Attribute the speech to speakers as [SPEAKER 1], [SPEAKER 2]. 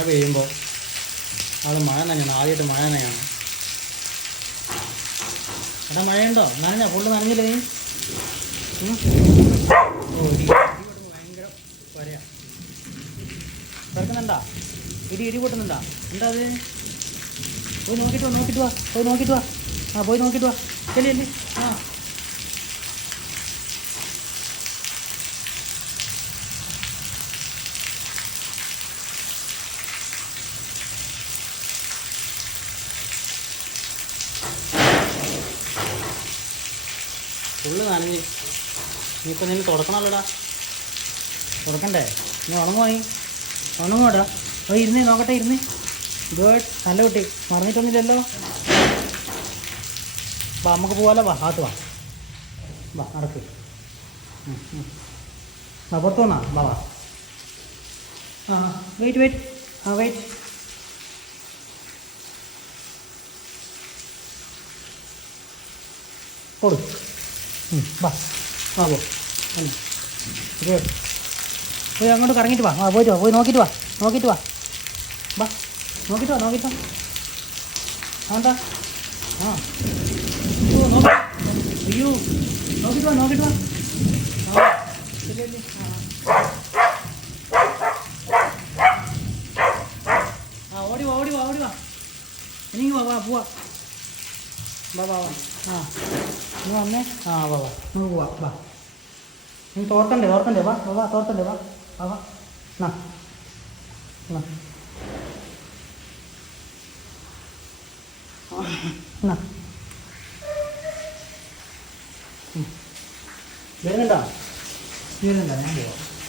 [SPEAKER 1] മഴ പെയ്യുമ്പോൾ അത് മഴ നനയാണ് ആദ്യമായിട്ട് മഴ നനയാണ് എടാ മഴയുണ്ടോ നനഞ്ഞ? ഫുള്ള് നനഞ്ഞില്ലേ നീ? ഭയങ്കര വരയാ. കിടക്കുന്നുണ്ടാ ഇടി ഇടി പൊട്ടുന്നുണ്ടാ? എന്താ അത്? പോയി നോക്കിയിട്ട് വാ നോക്കിയിട്ട് വാ പോയി നോക്കിയിട്ട് വാ. ആ പോയി നോക്കിയിട്ട് വാ. ചെല്ലി. ആ. ഫുള്ള് നനഞ്ഞ്. ഇനിയിപ്പോൾ നിന്നെ തുടക്കണമല്ലോടാ തുടക്കണ്ടേ? നീ ഉണങ്ങുമായി ഉണങ്ങുവാടാ ഓ ഇരുന്നേ നോക്കട്ടെ ഇരുന്നേ. ഗുഡ് നല്ല കുട്ടി. മറന്നിട്ടൊന്നുമില്ലല്ലോ. വാ നമുക്ക് പോവാലോ. വാ ഹാത്ത് വാ. വാ അടക്ക് ഉം, ഉം. ആ പുറത്തു വന്നാ. വാ വാ. ആ വെയിറ്റ് വെയിറ്റ് ആ വെയിറ്റ് കൊടു വാ. ആ പോ. പോയി അങ്ങോട്ട് കറങ്ങിയിട്ട് വാ. ആ പോയിട്ട് വാ. പോയി നോക്കിയിട്ട് വാ. നോക്കിയിട്ട് വാ. വാ. നോക്കിയിട്ട് വാ നോക്കിയിട്ട് വാ. ആണ്ടാ ആ. അയ്യോ നോക്കി. നോക്കിയിട്ട് വാ നോക്കിയിട്ട് വാ. ആ. ഓടി വാ ഓടി വാ ഓടി വാ. എനിക്ക് വാ വാ പോവാ. വാ വാ വാ ആ. നീ വന്നേ? ആ വാ വാ. നീ തോർത്തണ്ടേ തോർത്തണ്ടേ വാ വാ വാ വാ വാ വാ. നാ. നാ. നാ. വരുന്നുണ്ടോ? വരുന്നുണ്ടോ? ഞാൻ പോവാം.